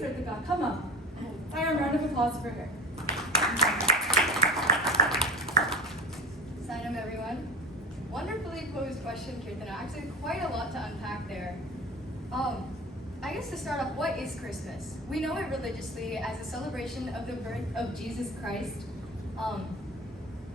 Ritika, come up. Fire a round of applause for her. Sign everyone. Wonderfully posed question, Kirtana. Actually, quite a lot to unpack there. I guess to start off, what is Christmas? We know it religiously as a celebration of the birth of Jesus Christ.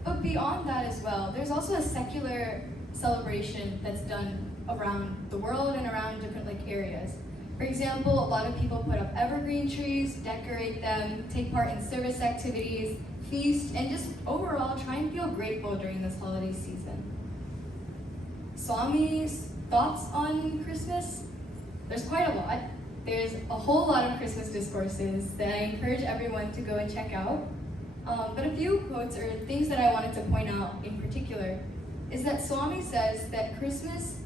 But beyond that as well, there's also a secular celebration that's done around the world and around different areas. For example, a lot of people put up evergreen trees, decorate them, take part in service activities, feast, and just overall try and feel grateful during this holiday season. Swami's thoughts on Christmas? There's quite a lot. There's a whole lot of Christmas discourses that I encourage everyone to go and check out. But a few quotes or things that I wanted to point out in particular is that Swami says that Christmas,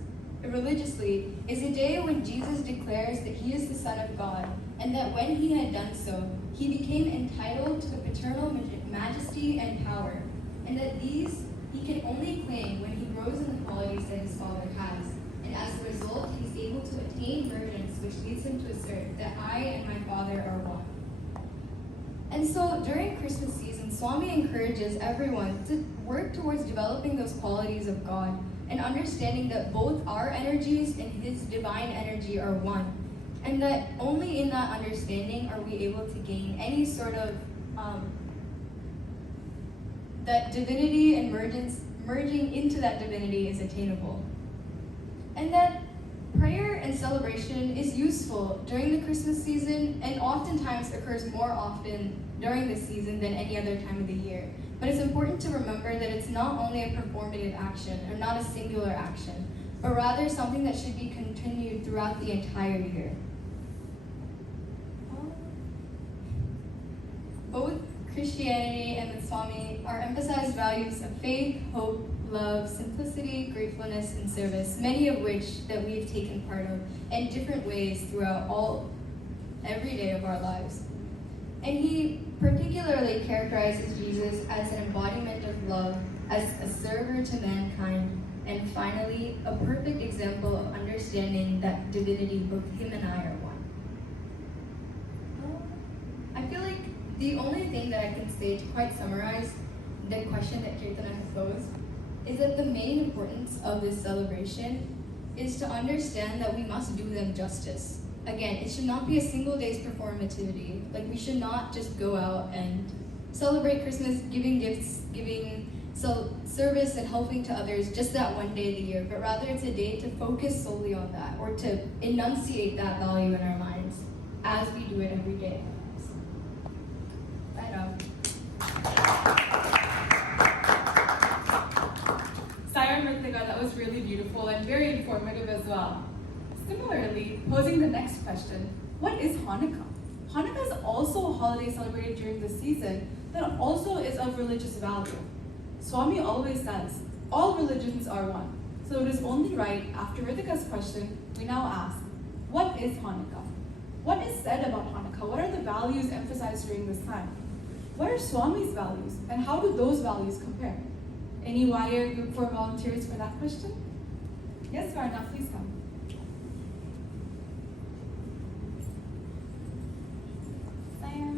religiously, is a day when Jesus declares that he is the Son of God, and that when he had done so, he became entitled to the paternal majesty and power, and that these he can only claim when he grows in the qualities that his Father has, and as a result, he is able to attain emergence, which leads him to assert that I and my Father are one. And so during Christmas season, Swami encourages everyone to work towards developing those qualities of God and understanding that both our energies and his divine energy are one. And that only in that understanding are we able to gain any sort of that divinity and merging into that divinity is attainable. And that prayer and celebration is useful during the Christmas season and oftentimes occurs more often during the season than any other time of the year. But it's important to remember that it's not only a performative action or not a singular action, but rather something that should be continued throughout the entire year. Both Christianity and the Swami are emphasized values of faith, hope, love, simplicity, gratefulness, and service, many of which that we've taken part of in different ways throughout every day of our lives. And he particularly characterizes Jesus as an embodiment of love, as a server to mankind, and finally, a perfect example of understanding that divinity, both him and I are one. I feel like the only thing that I can say to quite summarize the question that Kirtana has posed is that the main importance of this celebration is to understand that we must do them justice. Again, it should not be a single day's performativity. Like, we should not just go out and celebrate Christmas, giving gifts, giving service and helping to others just that one day of the year, but rather it's a day to focus solely on that or to enunciate that value in our minds as we do it every day. Right on. Siren Ritika, that was really beautiful and very informative as well. Similarly, posing the next question, what is Hanukkah? Hanukkah is also a holiday celebrated during the season that also is of religious value. Swami always says, all religions are one. So it is only right, after Ritika's question, we now ask, what is Hanukkah? What is said about Hanukkah? What are the values emphasized during this time? What are Swami's values, and how do those values compare? Any YA Group 4 volunteers for that question? Yes, Varna, please come.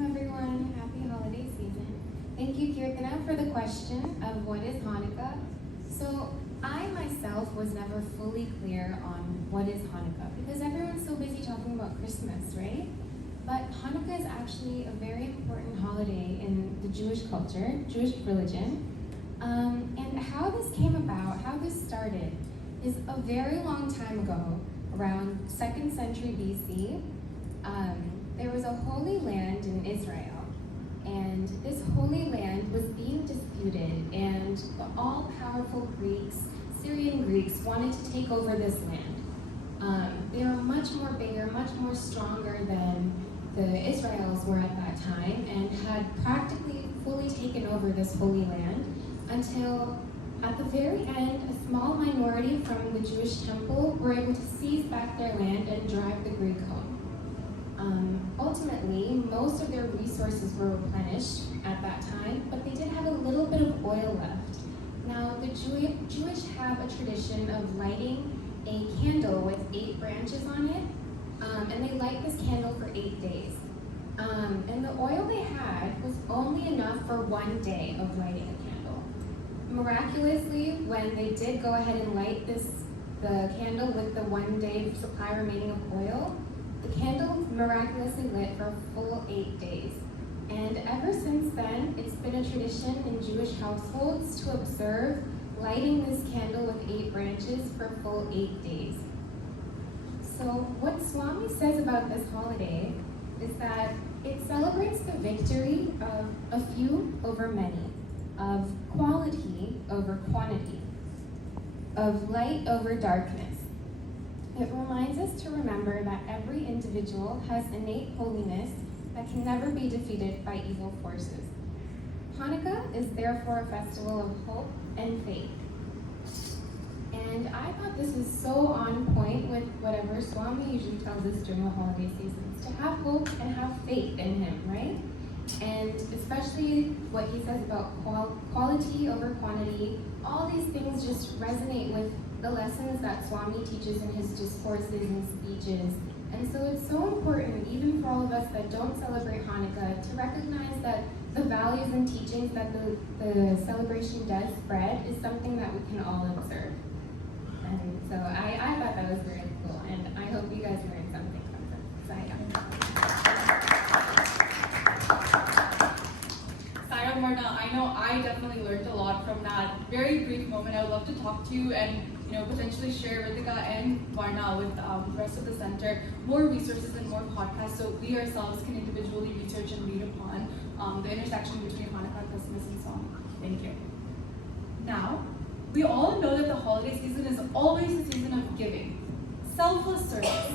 Everyone, happy holiday season. Thank you, Kirtana, for the question of what is Hanukkah. So I myself was never fully clear on what is Hanukkah because everyone's so busy talking about Christmas, right? But Hanukkah is actually a very important holiday in the Jewish culture, Jewish religion. And how this came about, how this started, is a very long time ago, around 2nd century BC. There was a holy land in Israel, and this holy land was being disputed, and the all-powerful Greeks, Syrian Greeks, wanted to take over this land. They were much more bigger, much more stronger than the Israels were at that time, and had practically fully taken over this holy land until at the very end, a small minority from the Jewish temple were able to seize back their land and drive the Greek home. Ultimately, most of their resources were replenished at that time, but they did have a little bit of oil left. Now, the Jewish have a tradition of lighting a candle with 8 branches on it, and they light this candle for 8 days. And the oil they had was only enough for one day of lighting a candle. Miraculously, when they did go ahead and light the candle with the 1 day supply remaining of oil, the candle miraculously lit for a full 8 days. And ever since then, it's been a tradition in Jewish households to observe lighting this candle with 8 branches for a full 8 days. So what Swami says about this holiday is that it celebrates the victory of a few over many, of quality over quantity, of light over darkness. It reminds us to remember that every individual has innate holiness that can never be defeated by evil forces. Hanukkah is therefore a festival of hope and faith. And I thought this was so on point with whatever Swami usually tells us during the holiday seasons, to have hope and have faith in him, right? And especially what he says about quality over quantity, all these things just resonate with the lessons that Swami teaches in his discourses and speeches. And so it's so important, even for all of us that don't celebrate Hanukkah, to recognize that the values and teachings that the celebration does spread is something that we can all observe. And so I thought that was very cool, and I hope you guys learned something from it. Sarah, Marna, I know I definitely learned a lot from that very brief moment. I would love to talk to you and potentially share Ritika and Varna with the rest of the center more resources and more podcasts so we ourselves can individually research and read upon the intersection between Hanukkah, Christmas, and so on. Thank you. Now, we all know that the holiday season is always a season of giving, selfless service.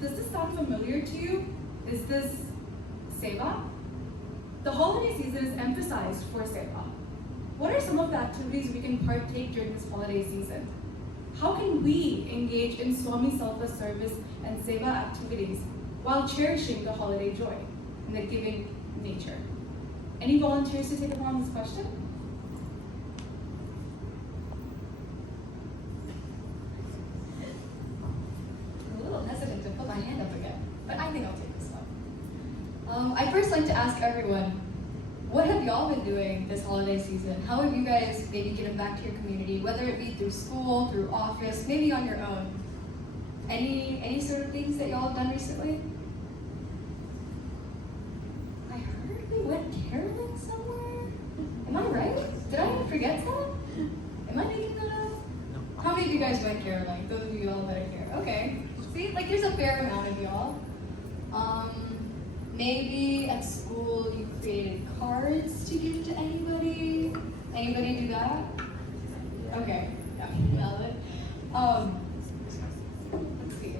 Does this sound familiar to you? Is this seva? The holiday season is emphasized for seva. What are some of the activities we can partake during this holiday season? How can we engage in Swami selfless service and seva activities while cherishing the holiday joy and the giving nature? Any volunteers to take up on this question? I'm a little hesitant to put my hand up again, but I think I'll take this one. I'd first like to ask everyone, what have y'all been doing this holiday season? How have you guys maybe given back to your community, whether it be through school, through office, maybe on your own? Any sort of things that y'all have done recently? I heard we went caroling somewhere. Am I right? Did I forget that? Am I making that up? How many of you guys went caroling? Those of you all that are here. Okay. See, there's a fair amount of y'all. Maybe at school you created cards to give to anybody. Anybody do that? Okay. Yeah, valid. Let's see.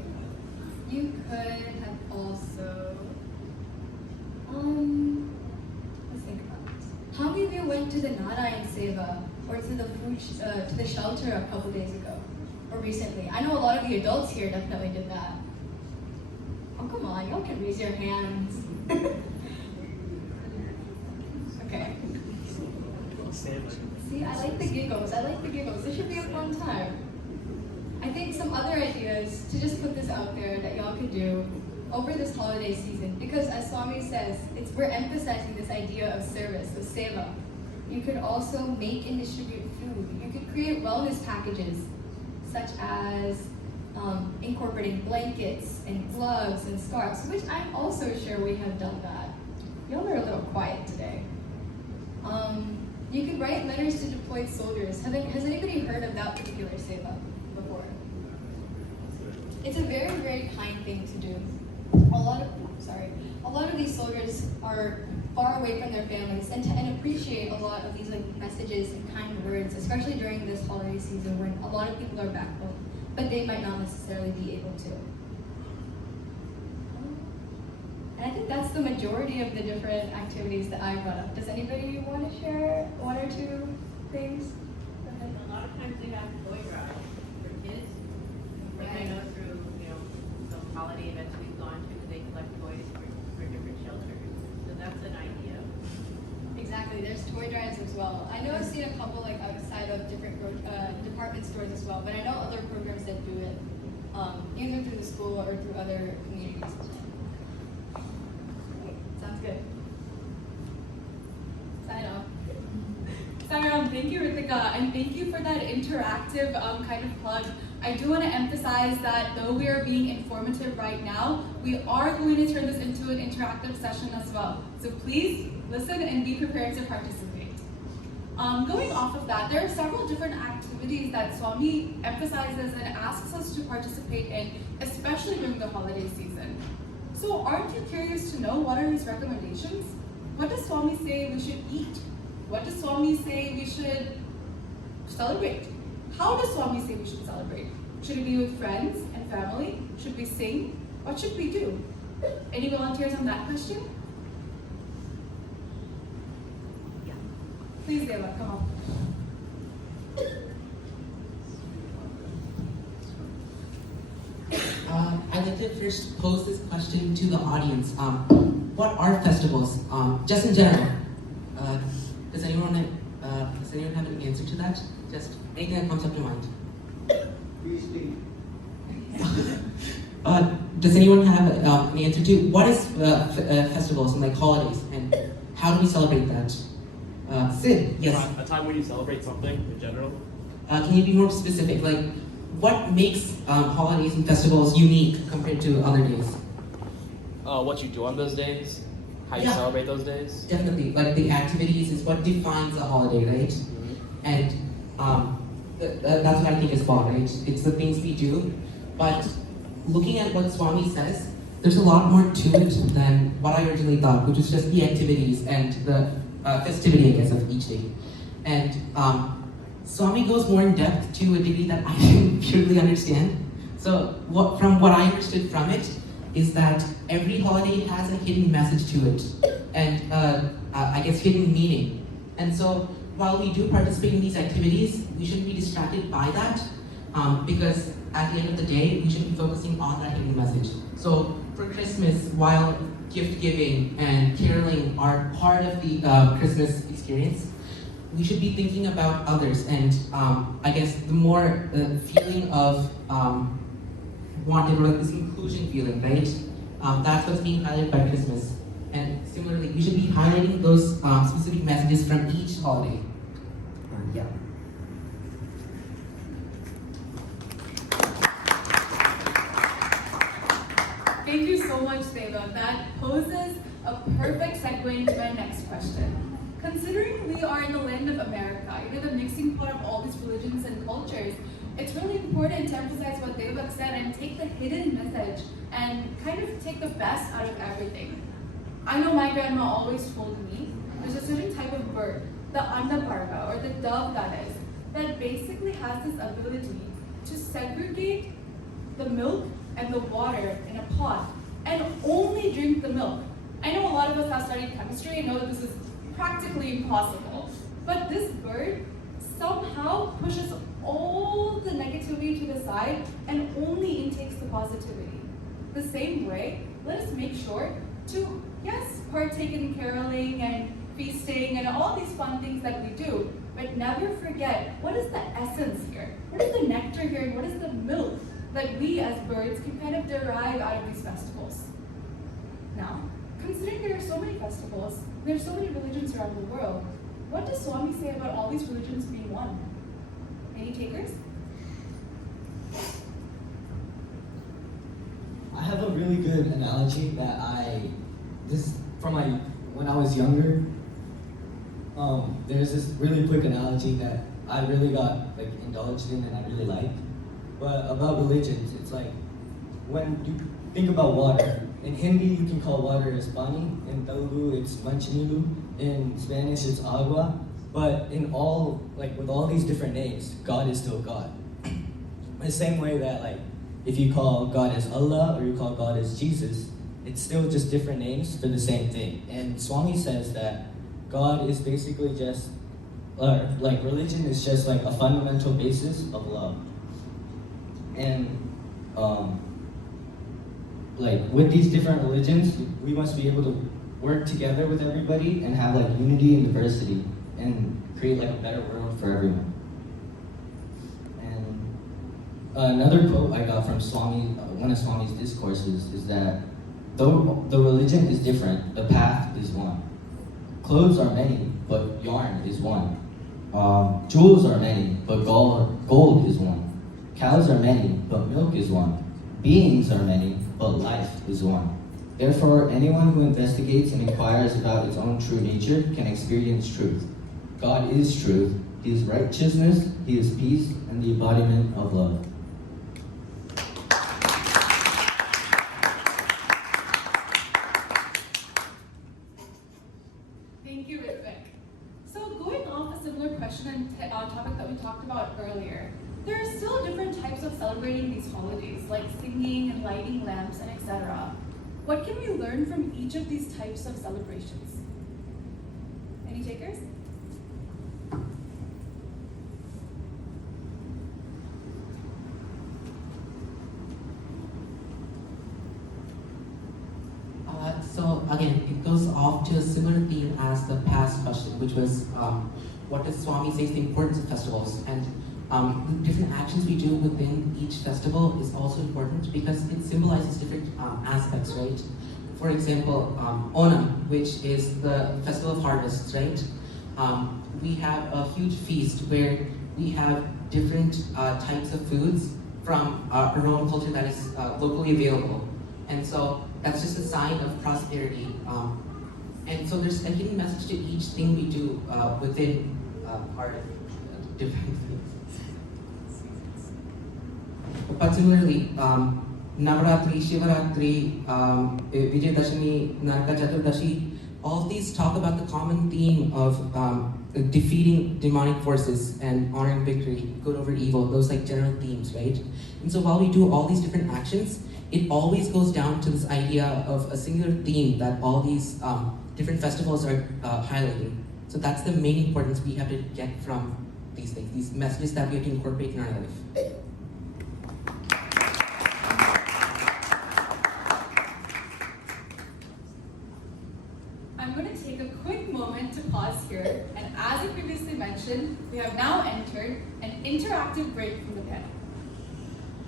You could have also. Let's think about this. How many of you went to the Narayan Seva or to the food to the shelter a couple days ago or recently? I know a lot of the adults here definitely did that. Oh, come on, y'all can raise your hands. Okay. See, I like the giggles. This should be a fun time. I think some other ideas to just put this out there that y'all could do over this holiday season, because as Swami says, we're emphasizing this idea of service, of seva. You could also make and distribute food. You could create wellness packages, such as incorporating blankets and gloves and scarves, which I'm also sure we have done that. Y'all are a little quiet today. You could write letters to deployed soldiers. Has anybody heard of that particular seva before? It's a very, very kind thing to do. A lot of these soldiers are far away from their families and appreciate a lot of these messages and kind words, especially during this holiday season when a lot of people are back home, but they might not necessarily be able to. And I think that's the majority of the different activities that I brought up. Does anybody want to share one or two things? Go ahead. A lot of times we have toy drives for kids. Like I know through, some holiday events we've gone to, they collect toys for different shelters. So that's an idea. Exactly, there's toy drives as well. I know I've seen a couple outside of different department stores as well, but I know other programs that do it, either through the school or through other communities as well. thank you, Ritika, and thank you for that interactive kind of plug. I do want to emphasize that though we are being informative right now, we are going to turn this into an interactive session as well. So please listen and be prepared to participate. Going off of that, there are several different activities that Swami emphasizes and asks us to participate in, especially during the holiday season. So aren't you curious to know what are his recommendations? What does Swami say we should eat? What does Swami say we should celebrate? How does Swami say we should celebrate? Should it be with friends and family? Should we sing? What should we do? Any volunteers on that question? Yeah. Please, Deva, come on. I'd like to first pose this question to the audience. What are festivals? Just in general. Does anyone have an answer to that? Just anything that comes up to mind. Does anyone have an answer to what is festivals and like holidays and how do we celebrate that? Sid, yes. A time when you celebrate something in general. Can you be more specific? Like, what makes holidays and festivals unique compared to other days? What you do on those days, how you Yeah. celebrate those days. Definitely, like the activities is what defines a holiday, right? Mm-hmm. And that's what I think is fun, right? It's the things we do. But looking at what Swami says, there's a lot more to it than what I originally thought, which was just the activities and the festivity, I guess, of each day. And Swami goes more in depth to a degree that I didn't purely understand. So from what I understood from it is that every holiday has a hidden message to it, and I guess hidden meaning. And so while we do participate in these activities, we shouldn't be distracted by that, because at the end of the day, we should be focusing on that hidden message. So for Christmas, while gift giving and caroling are part of the Christmas experience, we should be thinking about others, and I guess the more feeling of wanted, or like this inclusion feeling, right? That's what's being highlighted by Christmas. And similarly, we should be highlighting those specific messages from each holiday. Yeah. Thank you so much, Deva. That poses a perfect segue into my next question. Considering we are in the land of America, the mixing pot of all these religions and cultures, it's really important to emphasize what Deva said and take the hidden message and kind of take the best out of everything. I know my grandma always told me there's a certain type of bird, the andaparga, or the dove that is, that basically has this ability to segregate the milk and the water in a pot and only drink the milk. I know a lot of us have studied chemistry and know that this is practically impossible, but this bird somehow pushes all the negativity to the side and only intakes the positivity. The same way, let us make sure to, yes, partake in caroling and feasting and all these fun things that we do, but never forget, what is the essence here? What is the nectar here, and what is the milk that we as birds can kind of derive out of these festivals? Now, considering there are so many festivals, there are so many religions around the world, what does Swami say about all these religions being one? Any takers? I have a really good analogy that when I was younger. There's this really quick analogy that I really got like indulged in and I really liked. But about religions, it's like when you think about water, in Hindi you can call water as pani, in Telugu it's manchinilu, in Spanish it's agua, but with all these different names, God is still God. The same way that like if you call God as Allah or you call God as Jesus, it's still just different names for the same thing. And Swami says that God is basically just, religion is just like a fundamental basis of love. And with these different religions, we must be able to work together with everybody and have like unity and diversity and create like a better world for everyone. And another quote I got from Swami, one of Swami's discourses, is that though the religion is different, the path is one. Clothes are many, but yarn is one. Jewels are many, but gold is one. Cows are many, but milk is one. Beings are many, but life is one. Therefore, anyone who investigates and inquires about its own true nature can experience truth. God is truth, He is righteousness, He is peace, and the embodiment of love. Thank you, Ritvik. So going off a similar question and topic that we talked about earlier, there are still different types of celebrating these holidays, like singing and lighting lamps and etc. What can we learn from each of these types of celebrations? Any takers? So again, it goes off to a similar theme as the past question, which was what does Swami say is the importance of festivals? And the different actions we do within each festival is also important because it symbolizes different aspects, right? For example, Onam, which is the festival of harvests, right? We have a huge feast where we have different types of foods from our own culture that is locally available. And so that's just a sign of prosperity. And so there's a hidden message to each thing we do within our different things. But similarly, Navaratri, Shivaratri, Vijayadashami, Naraka Chaturdashi, all of these talk about the common theme of defeating demonic forces and honoring victory, good over evil, those like general themes, right? And so while we do all these different actions, it always goes down to this idea of a singular theme that all these different festivals are highlighting. So that's the main importance we have to get from these things, these messages that we have to incorporate in our life. I'm going to take a quick moment to pause here, and as I previously mentioned, we have now entered an interactive break from the panel.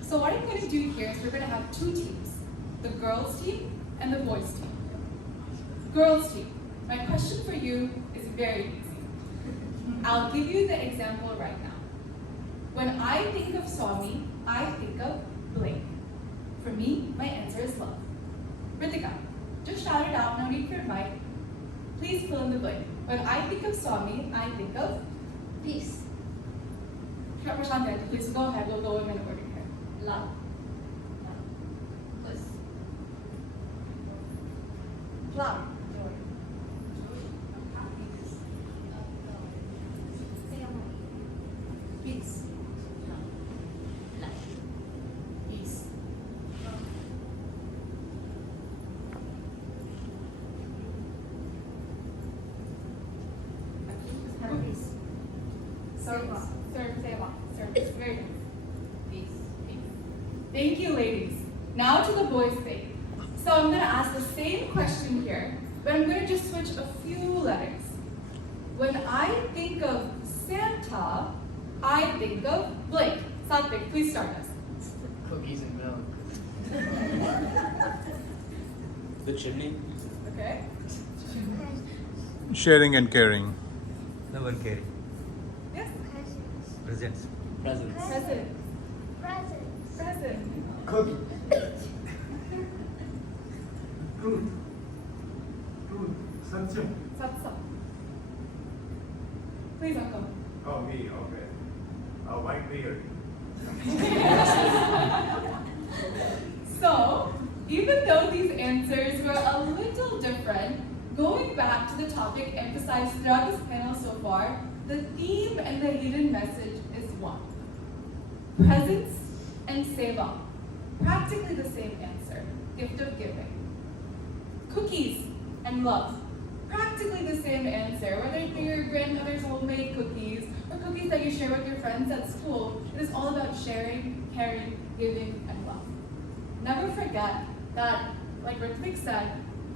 So what I'm going to do here is we're going to have two teams, the girls team and the boys team. Girls team, my question for you is very easy. I'll give you the example right now. When I think of Swami, I think of blank. For me, my answer is love. Ritika, just shout it out, no need for a mic. Please fill in the blank. When I think of Swami, I think of Peace. Prashant, please go ahead, we'll go in order here. Love. Bliss. Flower. Peace. Peace. Service. Service. Very nice. Peace. Thank you, ladies. Now to the boys thing. So I'm going to ask the same question here, but I'm going to just switch a few letters. When I think of Santa, I think of blank. Satvik, please start us. Cookies and milk. The chimney. Okay. Sharing and caring. Love and caring. Yes. Presents. Presents. Present. Present. Cookie. Truth. Satyam. Satsam. Please, uncle. Oh, me, okay. A white beard. So, even though these answers were a little different, going back to the topic emphasized throughout this panel so far, the theme and the hidden message is one. Presence and seva. Practically the same answer. Gift of giving. Cookies and love. Practically the same answer. Whether they're your grandmother's homemade cookies or cookies that you share with your friends at school, it is all about sharing, caring, giving, and love. Never forget that, like Ritvik said,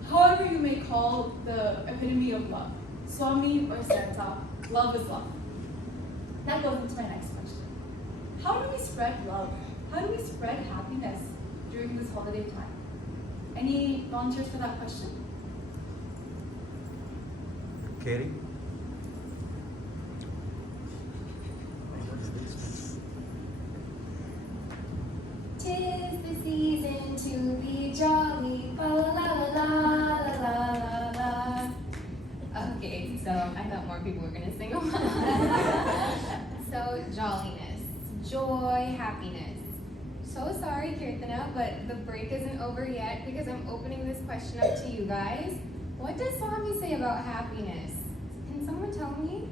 however you may call the epitome of love, Swami or Santa, love is love. That goes into my next question. How do we spread love? How do we spread happiness during this holiday time? Any volunteers for that question? Caring. to be jolly. La la la la la la la la. Okay, so I thought more people were gonna sing along. So jolliness, joy, happiness. So sorry, Kirtana, but the break isn't over yet because I'm opening this question up to you guys. What does Swami say about happiness? Can someone tell me?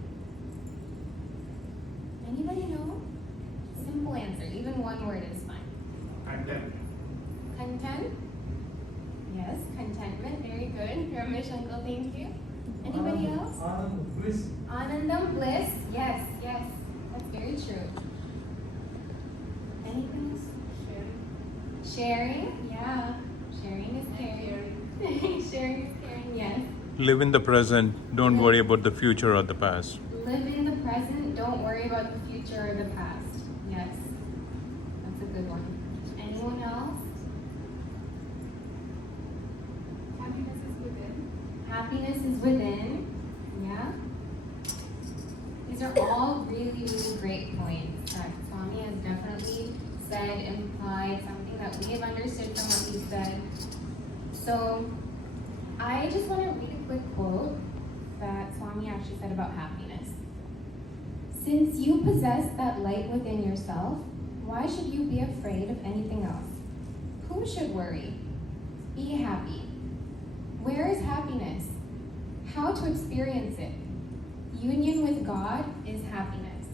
Anybody know? Simple answer, even one word is fine. Content. Content? Yes, contentment, very good. Ramesh uncle, thank you. Anybody else? Bliss. Anandam, bliss. Yes, yes, that's very true. Anything else? Sharing, yeah. Sharing is caring. Sharing is caring, yes. Live in the present, don't worry about the future or the past. Live in the present, don't worry about the future or the past. Yes, that's a good one. Anyone else? Happiness is within. Happiness is within, yeah. These are all really, really great points that Swami has definitely said, implied, something that we have understood from what he said. So, I just want to read a quick quote that Swami actually said about happiness. Since you possess that light within yourself, why should you be afraid of anything else? Who should worry? Be happy. Where is happiness? How to experience it? Union with God is happiness.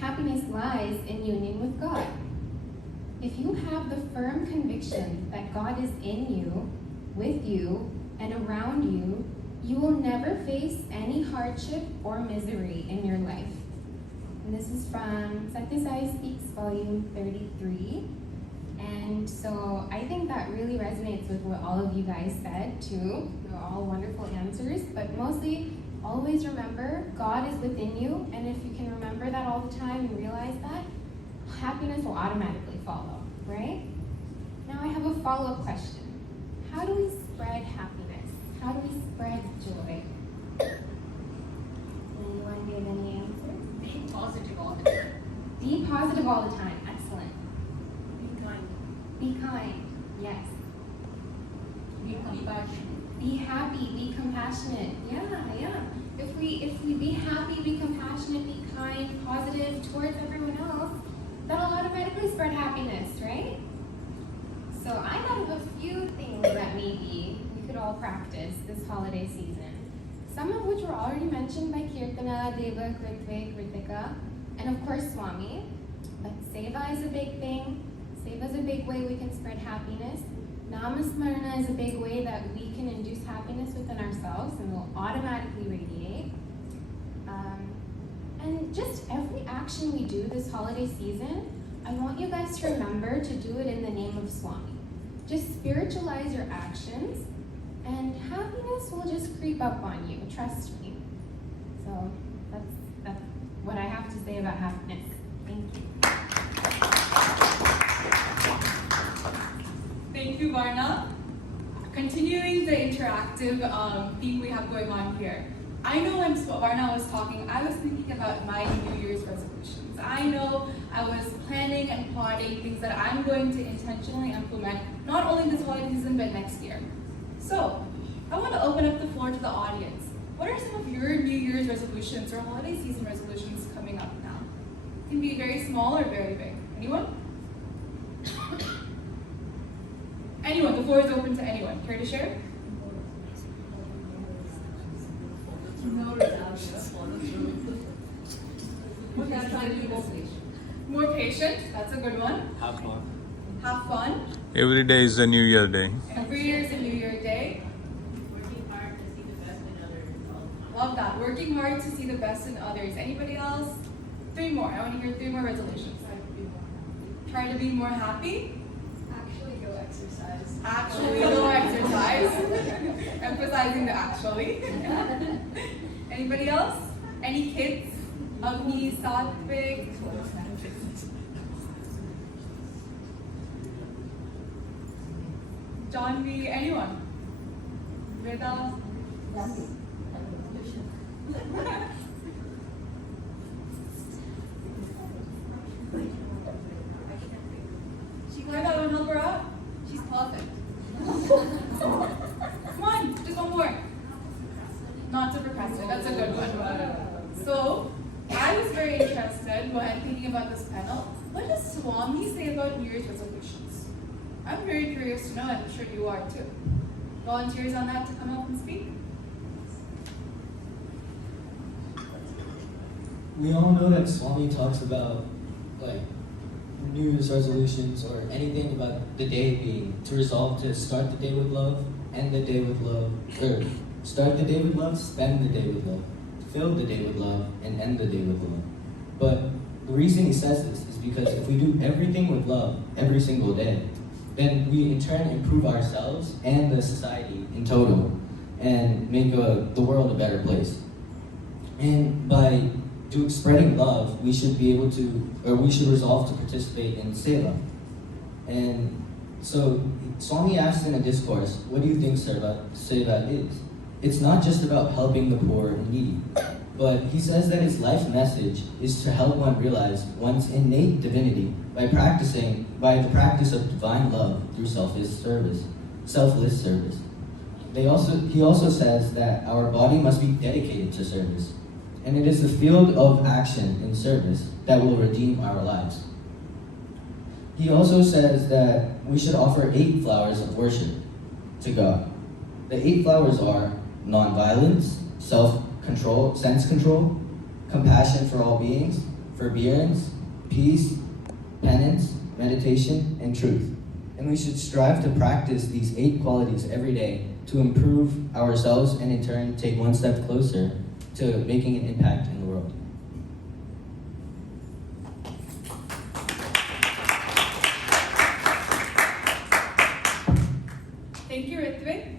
Happiness lies in union with God. If you have the firm conviction that God is in you, with you, and around you, you will never face any hardship or misery in your life. And this is from Satya Sai Speaks, volume 33. And so I think that really resonates with what all of you guys said too. They're all wonderful answers, but mostly always remember God is within you, and if you can remember that all the time and realize that, happiness will automatically follow, right? Now I have a follow-up question. How do we spread happiness? How do we spread joy? Anyone give any answer? Be positive all the time. Be positive all the time. Excellent. Be kind. Be kind. Yes. Be compassionate. Be happy, be compassionate. Yeah, yeah. If we be happy, be compassionate, be kind, positive towards everyone else, that'll automatically spread happiness, right? So I thought of a few things that maybe we could all practice this holiday season. Some of which were already mentioned by Kirtana, Deva, Kritvik, Ritika, and of course Swami. But Seva is a big thing. Seva is a big way we can spread happiness. Namasmarana is a big way that we can induce happiness within ourselves and will automatically radiate. And just every action we do this holiday season, I want you guys to remember to do it in the name of Swami. Just spiritualize your actions and happiness will just creep up on you, trust me. So that's what I have to say about happiness. Thank you. Thank you, Varna. Continuing the interactive theme we have going on here. I know when Varna was talking, I was thinking about my New Year's resolutions. I know I was planning and plotting things that I'm going to intentionally implement, not only this holiday season, but next year. So, I want to open up the floor to the audience. What are some of your New Year's resolutions or holiday season resolutions coming up now? It can be very small or very big. Anyone? Anyone, the floor is open to anyone. Care to share? More patient, that's a good one. Have fun. Have fun. Every day is a New Year day. Every year is a New Year day. Working hard to see the best in others all the time. Love that. Working hard to see the best in others. Anybody else? 3 more. I want to hear 3 more resolutions. Try to be more happy. Actually go exercise. Actually go exercise. Emphasizing the actually. Anybody else? Any kids? Agni, Satvik? John V, anyone? Veda? She glad that would help her out? She's perfect. Come on, just one more. Not to procrastinate, that's a good one. So, I was very interested when thinking about this panel. What does Swami say about New Year's resolutions? I'm very curious to know, and I'm sure you are too. Volunteers on that to come up and speak? We all know that Swami talks about like New Year's resolutions or anything about the day being to resolve to start the day with love, end the day with love, or start the day with love, spend the day with love, fill the day with love, and end the day with love. But the reason he says this is because if we do everything with love every single day, then we in turn improve ourselves and the society in total and make the world a better place. And by spreading love, we should be able to, or we should resolve to participate in Seva. And so Swami asked in a discourse, what do you think Seva is? It's not just about helping the poor and needy, but he says that his life message is to help one realize one's innate divinity by the practice of divine love through selfless service. He also says that our body must be dedicated to service, and it is the field of action in service that will redeem our lives. He also says that we should offer 8 flowers of worship to God. The 8 flowers are nonviolence, self-control, sense control, compassion for all beings, forbearance, peace, penance, meditation, and truth. And we should strive to practice these 8 qualities every day to improve ourselves and in turn take one step closer to making an impact in the world. Thank you, Ritvik.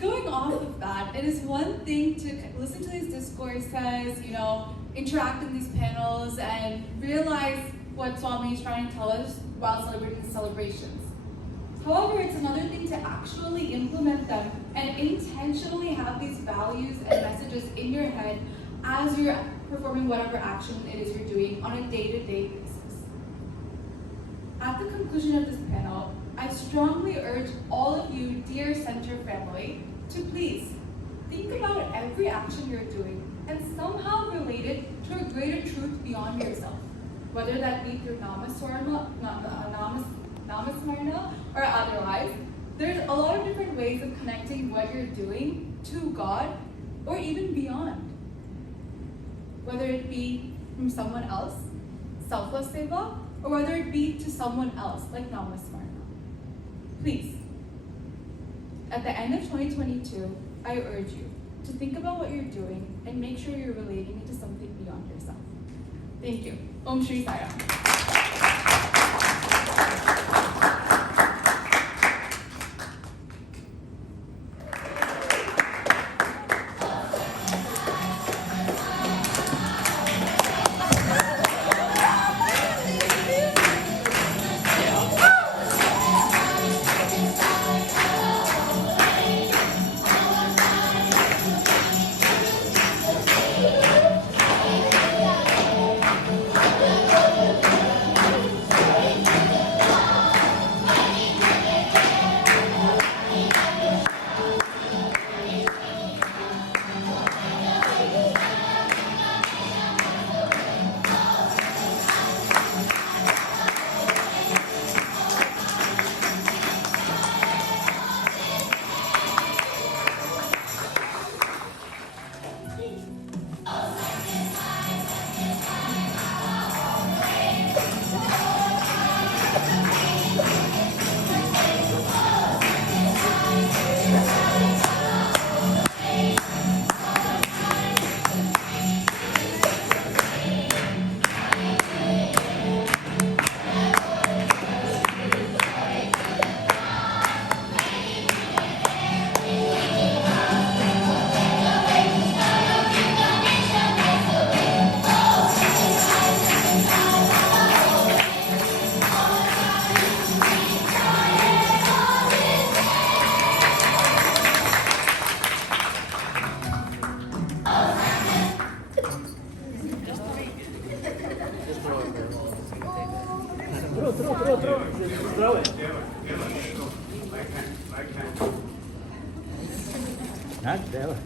Going off of that, it is one thing to listen to these discourses, interact in these panels, and realize what Swami is trying to tell us while celebrating the celebrations. However, it's another thing to actually implement them and intentionally have these values and messages in your head as you're performing whatever action it is you're doing on a day-to-day basis. At the conclusion of this panel, I strongly urge all of you, dear Center family, to please think about every action you're doing and somehow relate it to a greater truth beyond yourself, whether that be through Namasmarana or otherwise. There's a lot of different ways of connecting what you're doing to God or even beyond. Whether it be from someone else, selfless seva, or whether it be to someone else, like Namasmarana. Please, at the end of 2022, I urge you to think about what you're doing and make sure you're relating it to something beyond yourself. Thank you. Om Shri Sai Ram. throw it. Right hand, right hand. Not there.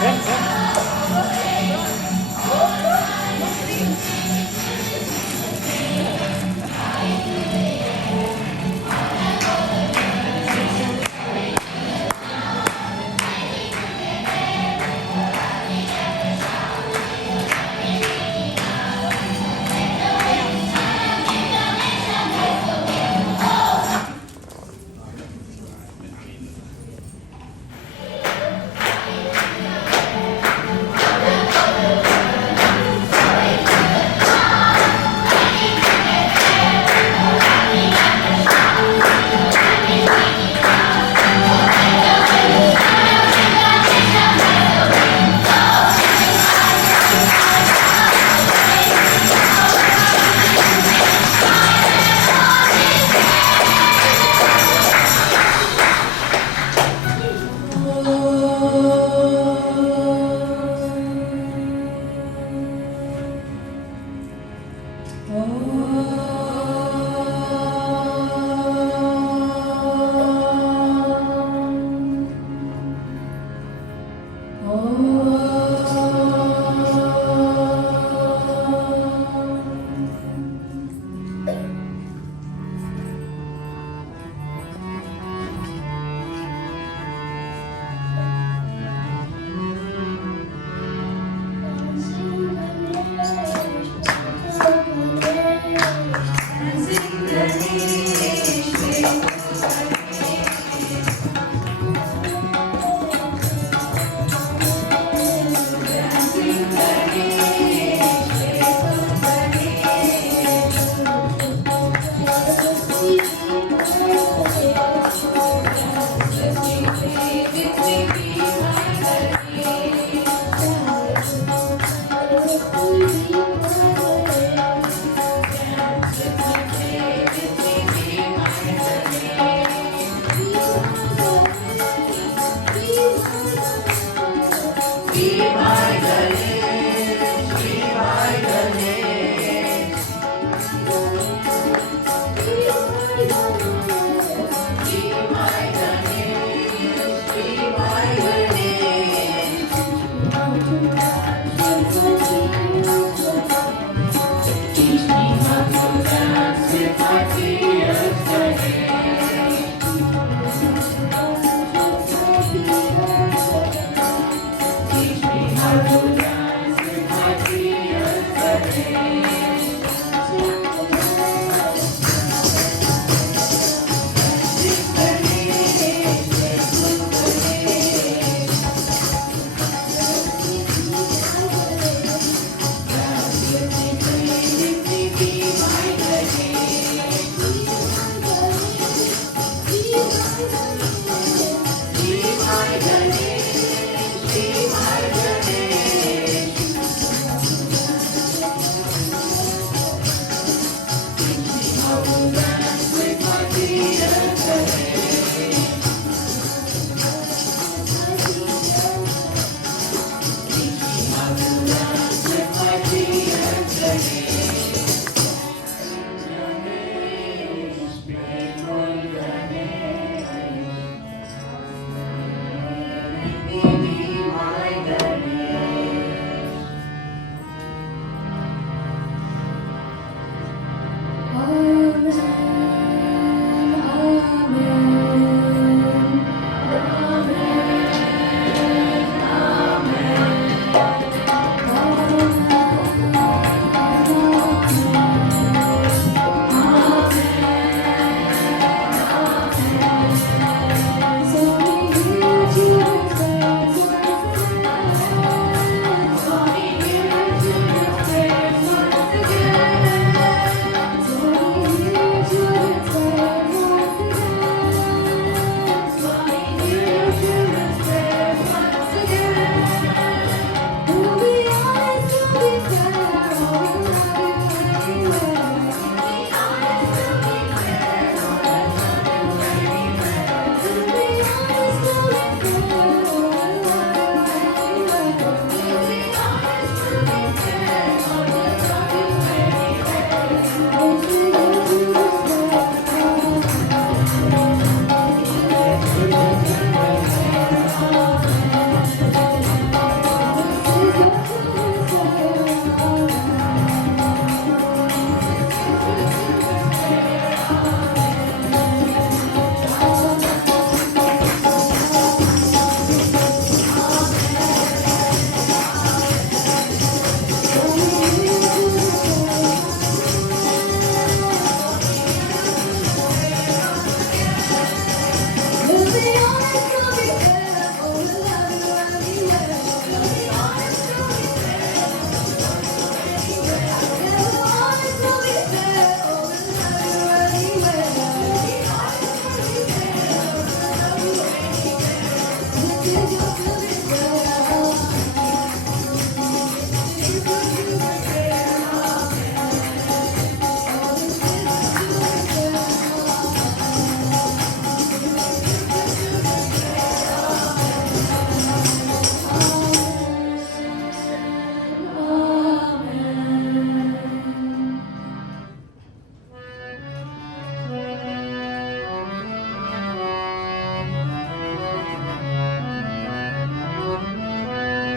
Thank you.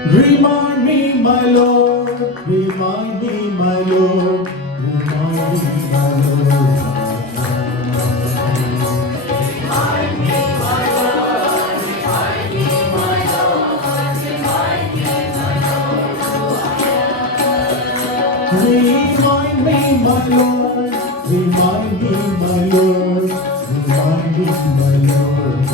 Remind me, my Lord, remind me, my Lord, remind me, my Lord. Remind me, my Lord, remind me, my Lord, remind me, my Lord.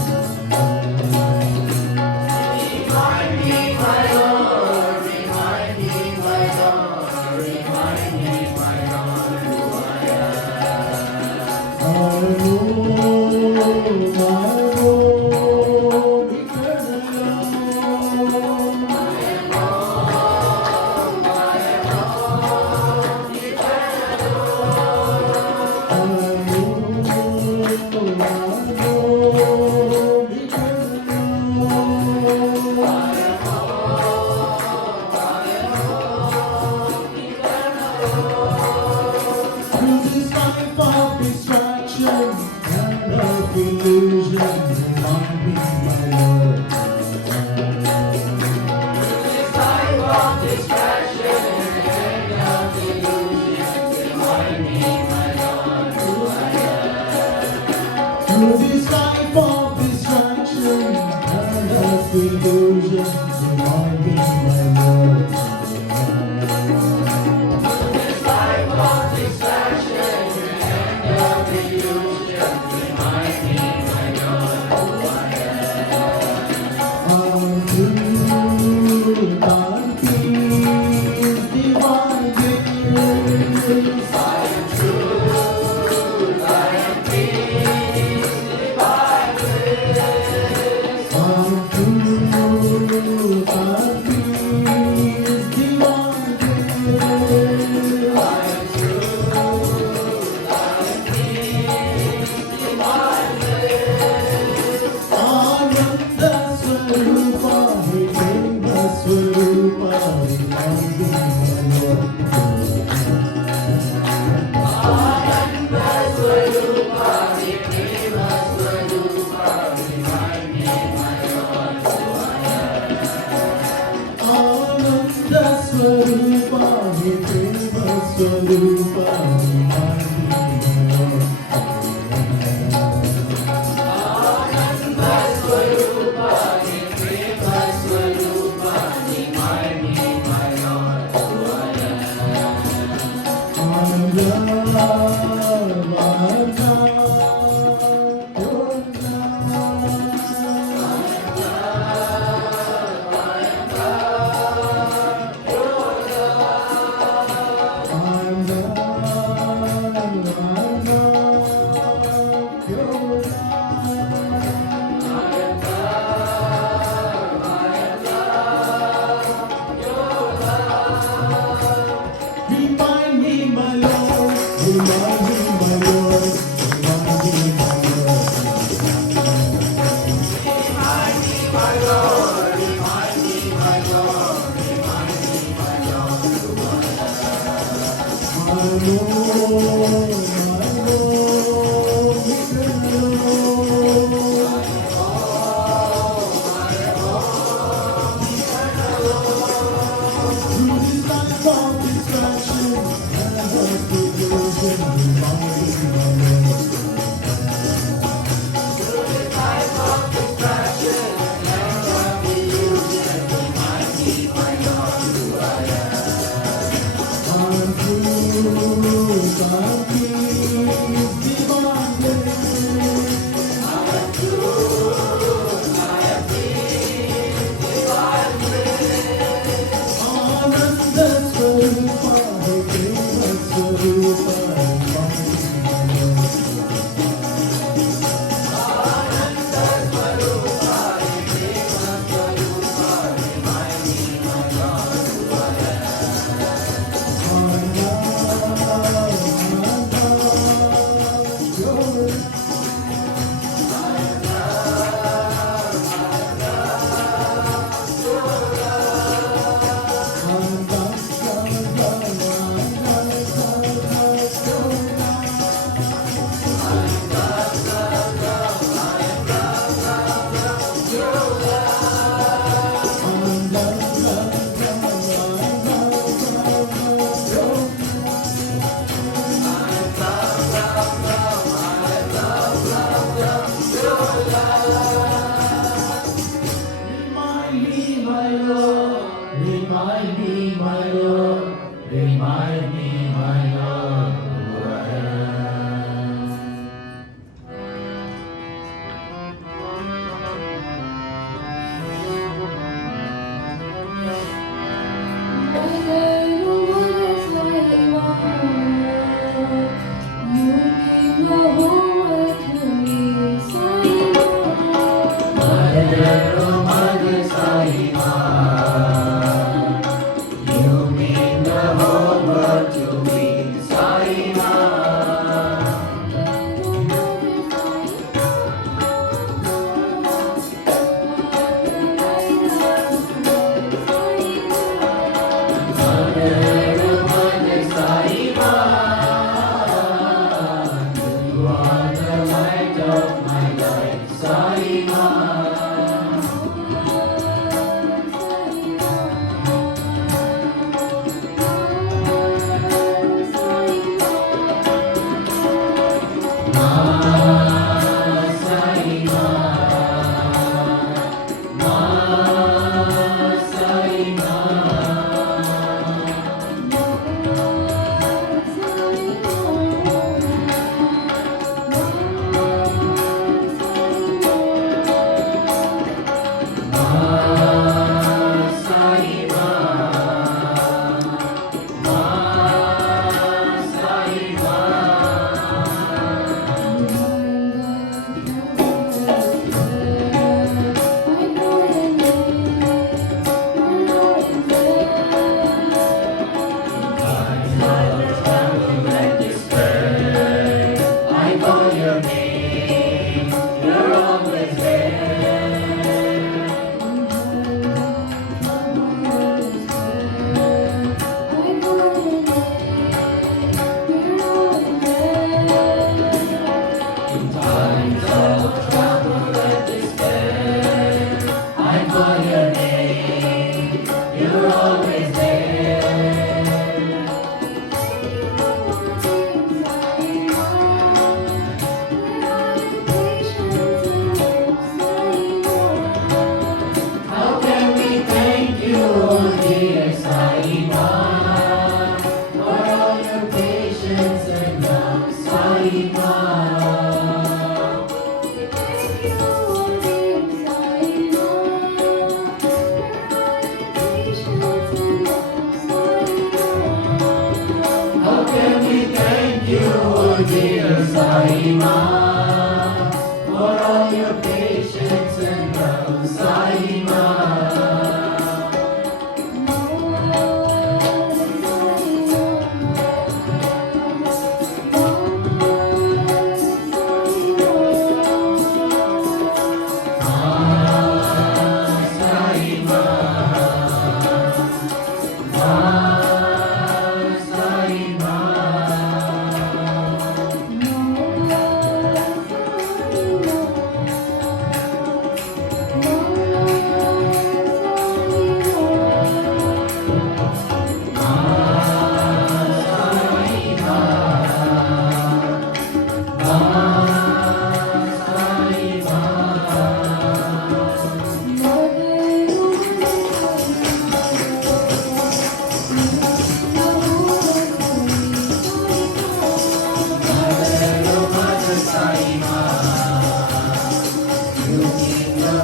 Through this life of distraction and of illusion, remind me, my Lord. Through this life of distraction and of illusion, remind me, my Lord. Unto thy peace, divine grace, unto thy peace, divine grace. Ananda Swarupa, Hidenda Swarupa, remind me, my Lord. Ananda Swarupa, Hidenda Swarupa, remind me, my Lord. I'm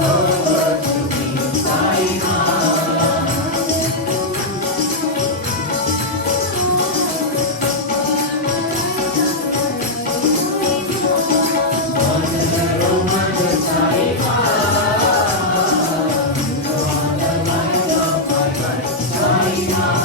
over to me, Sai Ram. Mother, oh Mother Sai Ram, you are the light of my life, Sai Ram.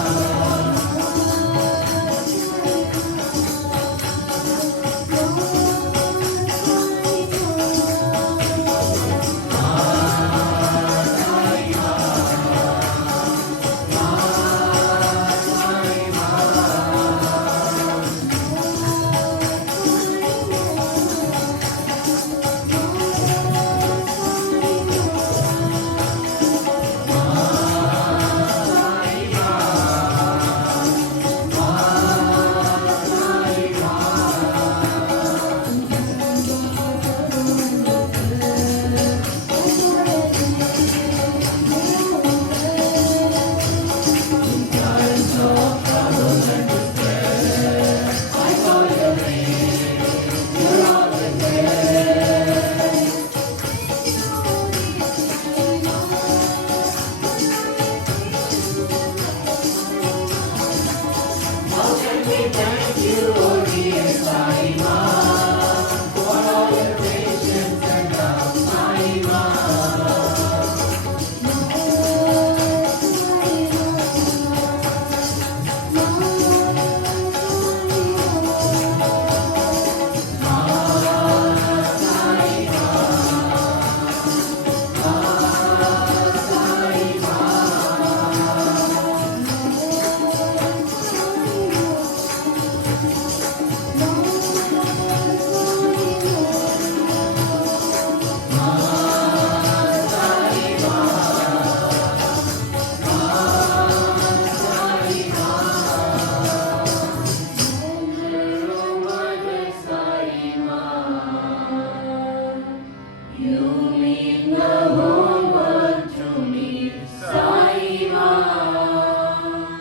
Thank you, oh dear Sai Ram, for all your patience and love, Sai Ram. You mean the whole world to me, Sai Ram.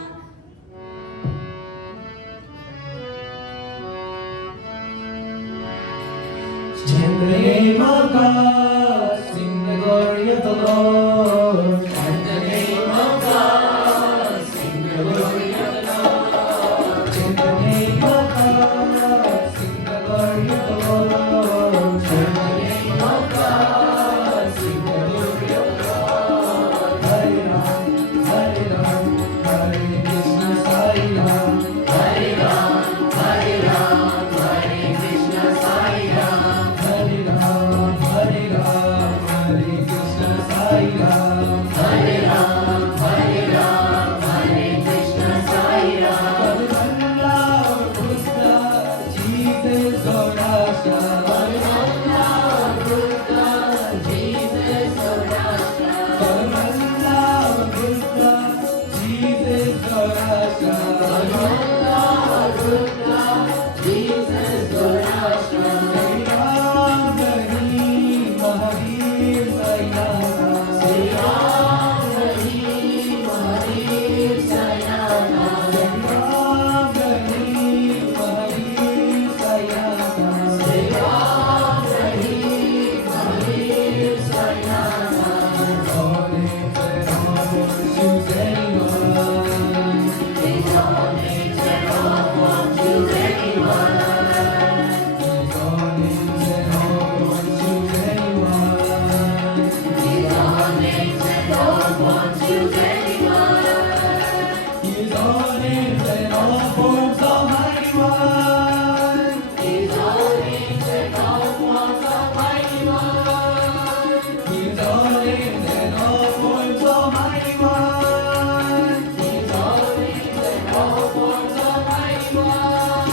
Chant the name of God, sing the glory of the Lord. Chant the name of God, sing the glory of the Lord. Chant the name of God, sing the glory of the Lord. Chant the name of God, sing the glory of the Lord. Hare Ram, Hare Ram, Hare Krishna, Sai Ram. Hare Ram, Hare Ram, Hare Krishna, Sai Ram. Hare Ram, Hare Ram, Hare Krishna, Sai Ram. Hare Ram, Hare Ram, Hare Krishna, Sai Ram. Hare Buddha, Jesus, or Rasha. Hare Buddha, Jesus, or Rasha. Hare Buddha, Jesus, or Rasha. Hare Buddha, Jesus, or Rasha. Sri Ram, Hari, Mahavir, Sai Ram. Sri Ram, Hari, Mahavir, Sai Ram. Sri Ram, Hari, Mahavir, Sai Ram. Sri Ram, Hari, Mahavir, Sai Ram. All names and all choose anyone. These all names and all won't choose anyone. These all names and all won't choose anyone. These all names and all won't choose anyone. These all names and all forms Almighty One. These all names and all forms Almighty One. These all names and all forms Almighty One. These all names and all forms Almighty One.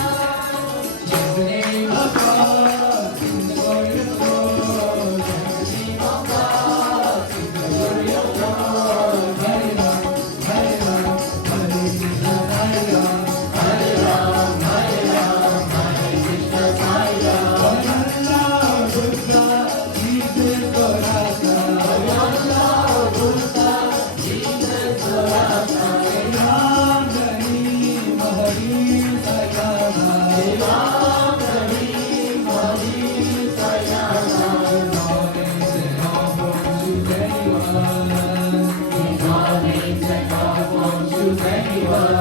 Just the name of God, sing the glory of the Lord. Just the name of God, sing the glory of the Lord. Hare Ram, Hare Ram, Hare Krishna, Hare Ram. Hare Ram, Hare Ram, Hare Krishna, Hare Ram. Hare Buddha, Jesus, or Rasha. Hare Buddha, Almighty One. He's all names and all forms to anyone.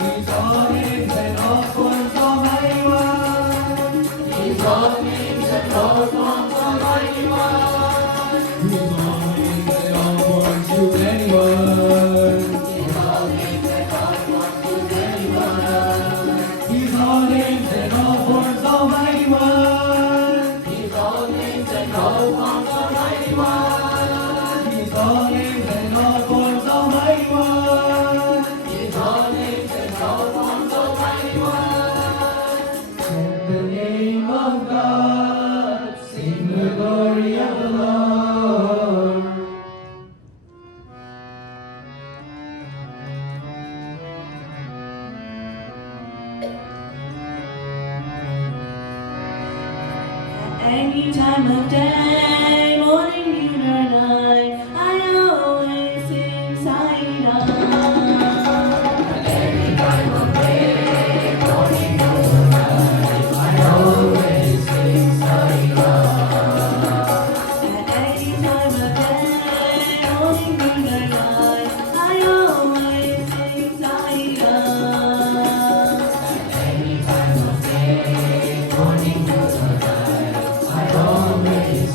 He's all names and all forms, Almighty One. He's all names and all forms, Almighty One. He's all names and all forms to anyone. He's all names and all forms to anyone. He's all names and all forms, Almighty One. He's all names and all forms, Almighty One. He's all names and all forms, Almighty One. He's all names and all forms, Almighty One. In the name of God, sing the glory of the Lord. Any time of day, morning, noon, or night, I always sing Saida. Any time of day, morning, noon, or night, I always sing Saida. Any time of day, morning, noon, or night, I always sing Saida. Any time of day, morning, noon, or night, I always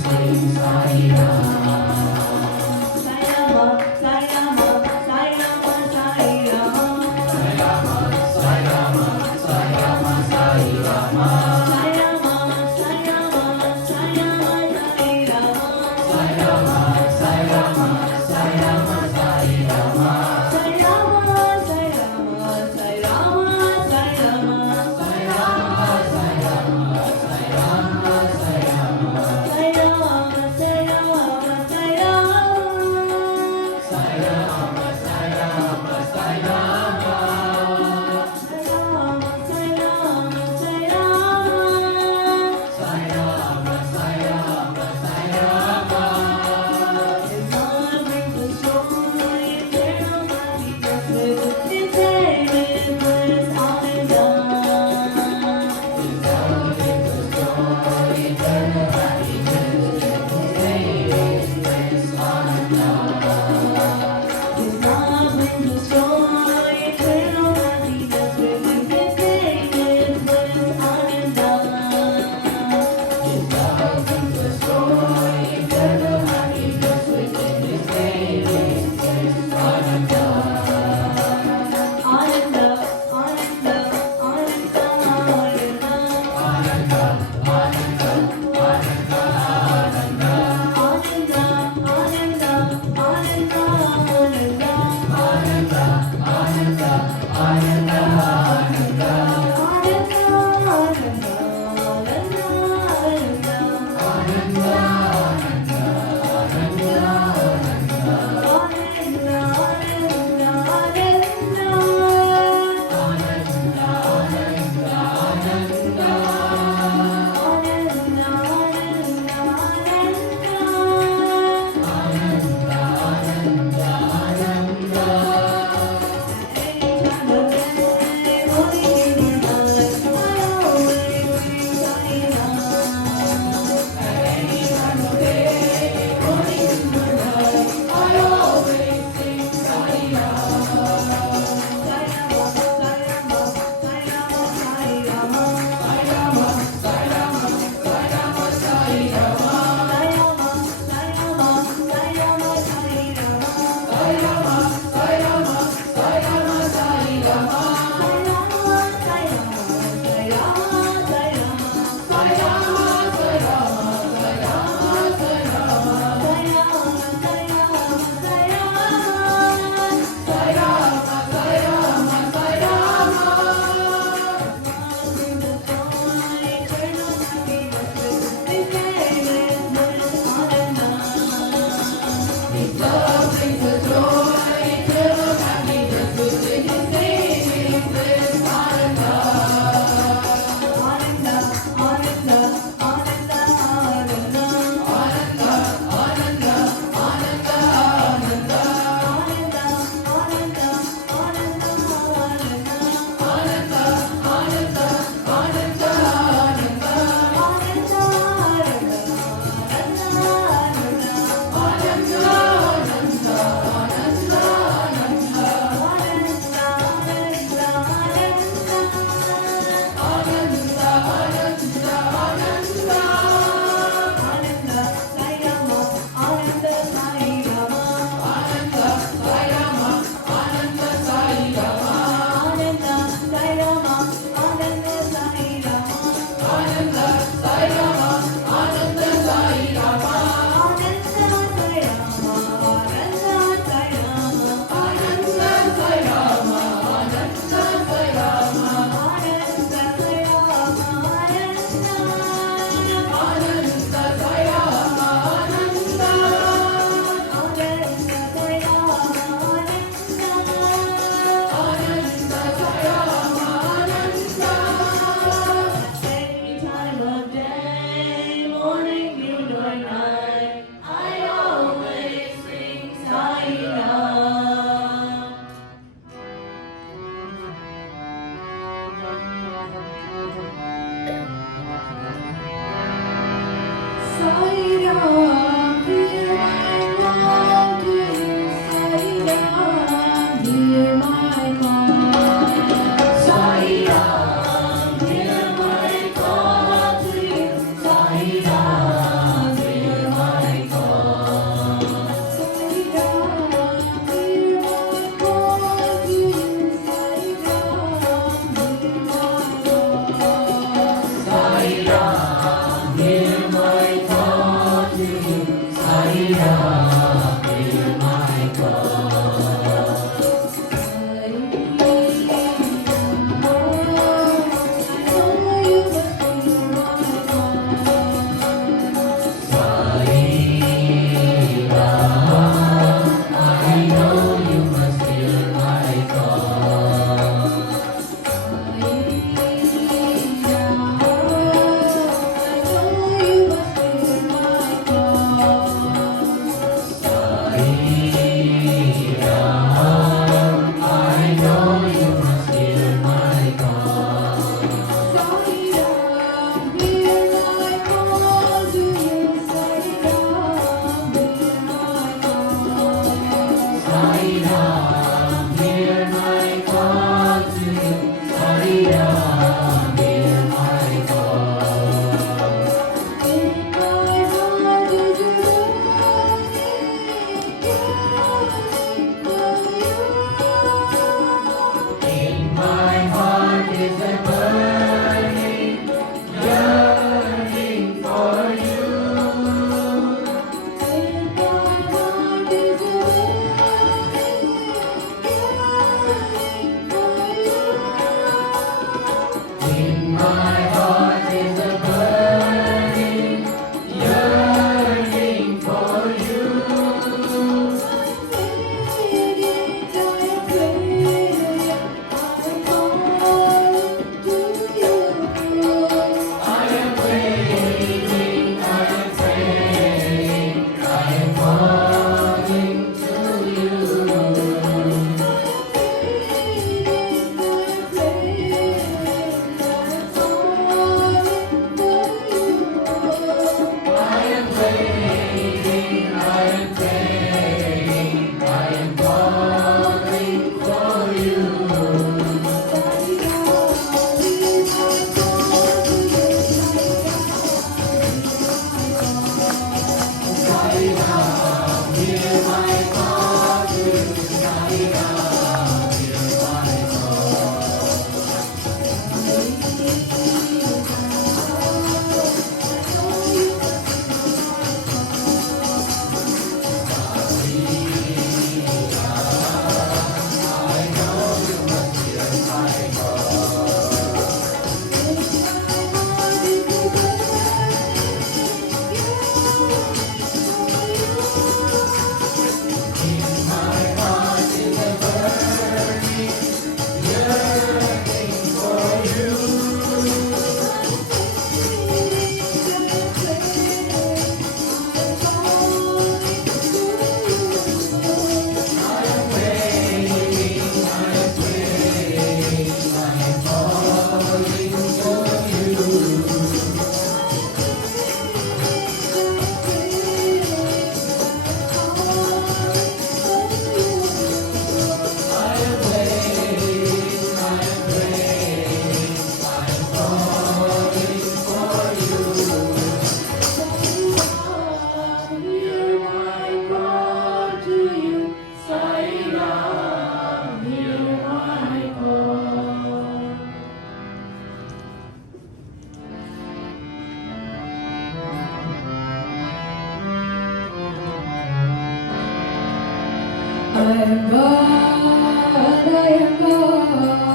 I am God, I am God.